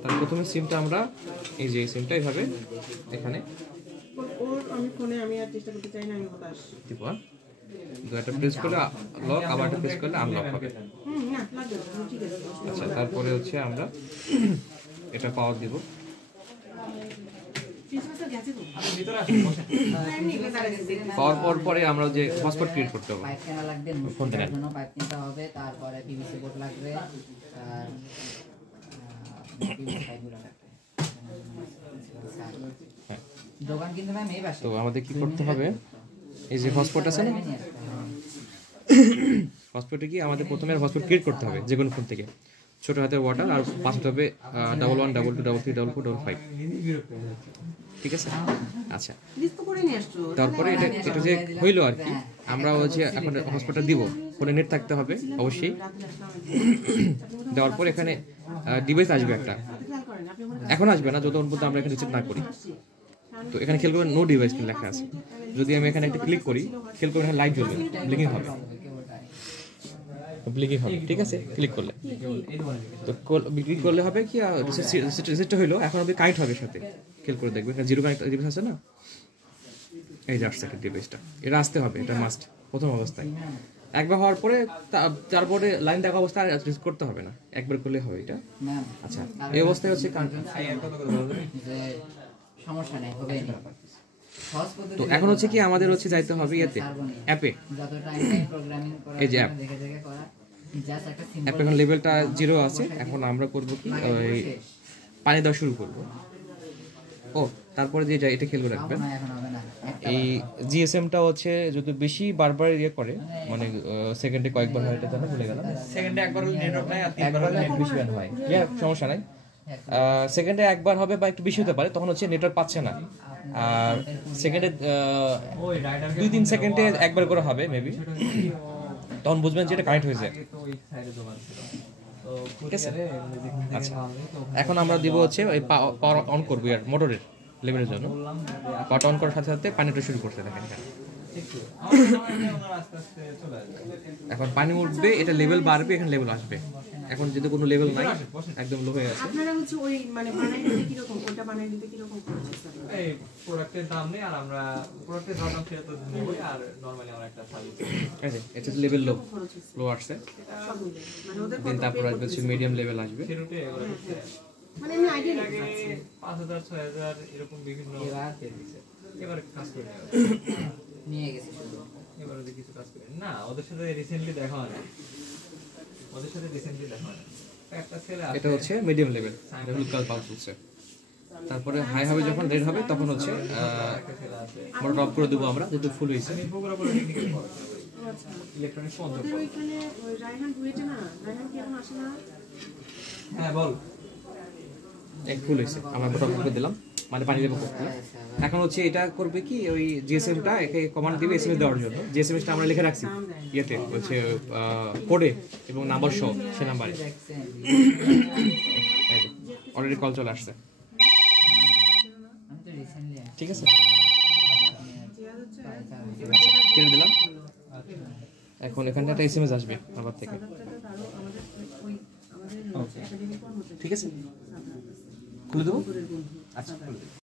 তাহলে প্রথমে সিমটা আমরা এই যে সিমটা এইভাবে এখানে আমি ফোনে আমি আর চেষ্টা করতে চাই না, আমি হতাশ। দিব। দুটো প্রেস করলে লক, আবার একটা প্রেস করলে আনলক হবে। না লাগবে না, ঠিক আছে। আচ্ছা, তারপরে হচ্ছে আমরা এটা পাওয়ার দিব। পাওয়ার পরে আমরা যে হটস্পট ক্রিয়েট করতে হবে, পাইপ কেনা লাগবে, ফোন কেনার জন্য পাইপ কিনতে হবে, তারপরে পিভিসি বোর্ড লাগবে, আর পিভিসি পাইপগুলো লাগবে। দোকান কিন্তু ম্যাম এই পাশে। তো আমাদের কি করতে হবে, এই যে হটস্পট আছে না, হটস্পটে কি আমাদের প্রথমে হটস্পট ক্রিয়েট করতে হবে যে কোনো ফোন থেকে। ছোট হাতের ওয়াটার আর পাসওয়ার্ড হবে 1122233455। ঠিক আছে? আচ্ছা, তারপরে এটা যে হইলো আর কি, আমরা হচ্ছে এখন হটস্পটটা দিব। ফোনে নেট থাকতে হবে অবশ্যই। দেওয়ার পর এখানে ডিভাইস আসবে একটা, এখন আসবে না যতক্ষণ পর্যন্ত আমরা এখানে রিসেট না করি। তো এখানে খেয়াল করবেন নো ডিভাইস লেখা আছে। যদি আমি এখানে একটা ক্লিক করি, খেয়াল করবেন এখানে লাইট জ্বলবে, ব্লিঙ্কিং হবে, ব্লিঙ্কিং হবে। ঠিক আছে? ক্লিক করলে তো ক্লিক করলে হবে কি, রিসেটটা হইলো। এখন আপনি কানেক্ট হবে সাথে, খেয়াল করে দেখবেন জিরো কানেক্ট ডিভাইস আছে না, এই যে আসছে ডিভাইসটা, এটা আসতে হবে, এটা মাস্ট প্রথম অবস্থায়। একবার হওয়ার পরে তারপরে লাইন দেখা অবস্থায় রিসেট করতে হবে না, একবার করলে হবে এটা। আচ্ছা, এই অবস্থায় হচ্ছে সমস্যা নেই, হবে। তো এখন হচ্ছে কি আমাদের হচ্ছে যাইতে হবে ইয়েতে, অ্যাপে। এই যে অ্যাপ, অ্যাপ এখন লেভেলটা 0 আছে। এখন আমরা করব কি, ওই পানি দেওয়া শুরু করব। ও তারপরে যে এটা খেয়াল রাখবেন, এই জিএসএমটা হচ্ছে যদি বেশি বারবার ইয়ে করে, মানে সেকেন্ডে কয়েকবার হয়, এটা জানা ভুলে গেলাম। সেকেন্ডে একবার হলে নেটওয়ার্ক নাই, আর একবার হলে নেট বেশি ব্যান হয়, সমস্যা নাই। সেকেন্ডে একবার হবে বা একটু বেশি হতে পারে, তখন হচ্ছে নেটওয়ার্ক পাচ্ছে না। আর সেকেন্ডে 2-3 সেকেন্ডে একবার করে হবে মেবি, তখন বুঝবেন যে এটা কানেক্ট হয়েছে। ঠিক আছে? আচ্ছা, এখন আমরা দিব হচ্ছে ওই পাওয়ার অন করবো আর মোটরের লেভেলের জন্য। পাওয়ার অন করার সাথে সাথে পানিটা শুরু করতে দেখেন। এখন পানি উঠবে, এটা লেভেল বাড়বে, এখানে লেভেল আসবে। এখন যদি কোনো লেভেল নাই, একদম লো হয়ে আছে। আপনারা হচ্ছে ওই মানে বানাই দিতে কি রকম, কোনটা বানাই দিতে কি রকম প্রসেস আছে? এই প্রোডাক্টের দাম নেই, আর আমরা প্রোডাক্টের দাম সেটা তো নেবই, আর নরমালি আমরা একটা সার্ভিস। আছে, এটা লেভেল লো আসছে। সব মিলে মানে ওদের দেন তারপর আসবে মিডিয়াম লেভেল আসবে। সেরুটে এগুলো হচ্ছে মানে আমি আইডিয়া আগে 5000 6000 এরকম বিভিন্ন এবার কাজ করে নিয়ে গেছে শুধু। এবারে যে কিছু কাজ করে না, ওদের সাথে রিসেন্টলি দেখা হয় না, ওদের সাথে রিসেন্টলি দেখা হয় না। একটা ছেলে এটা হচ্ছে মিডিয়াম লেভেল, লেভেল কাল পাস হচ্ছে। তারপরে হাই হবে, যখন রেড হবে তখন হচ্ছে আমরা ড্রপ করে দেবো আমরা, যেহেতু ফুল হয়েছে। ইলেকট্রনিক্স ওদের ওইখানে ওই রায়হান বুয়েটে না, রায়হান কি এখন আসে না? হ্যাঁ বল, এক ফুল হয়েছে, আমরা ড্রপ করে দিলাম, মানে পানি দেবো করতে। এখন হচ্ছে এটা করবে কি, ওই জিএসএমটা একে কমান্ড দিবে এসএমএস দেওয়ার জন্য। জিএসএমএসটা আমরা লিখে রাখছি ইয়েতে, হচ্ছে কোডে এবং নাম্বার সহ, সে নাম্বারে অলরেডি কল চলে আসছে। ঠিক আছে, কেটে দিলাম। এখন এখানটা একটা এসএমএস আসবে আবার থেকে। ঠিক আছে, খুলে দেবো। আচ্ছা, খুলে দেবো।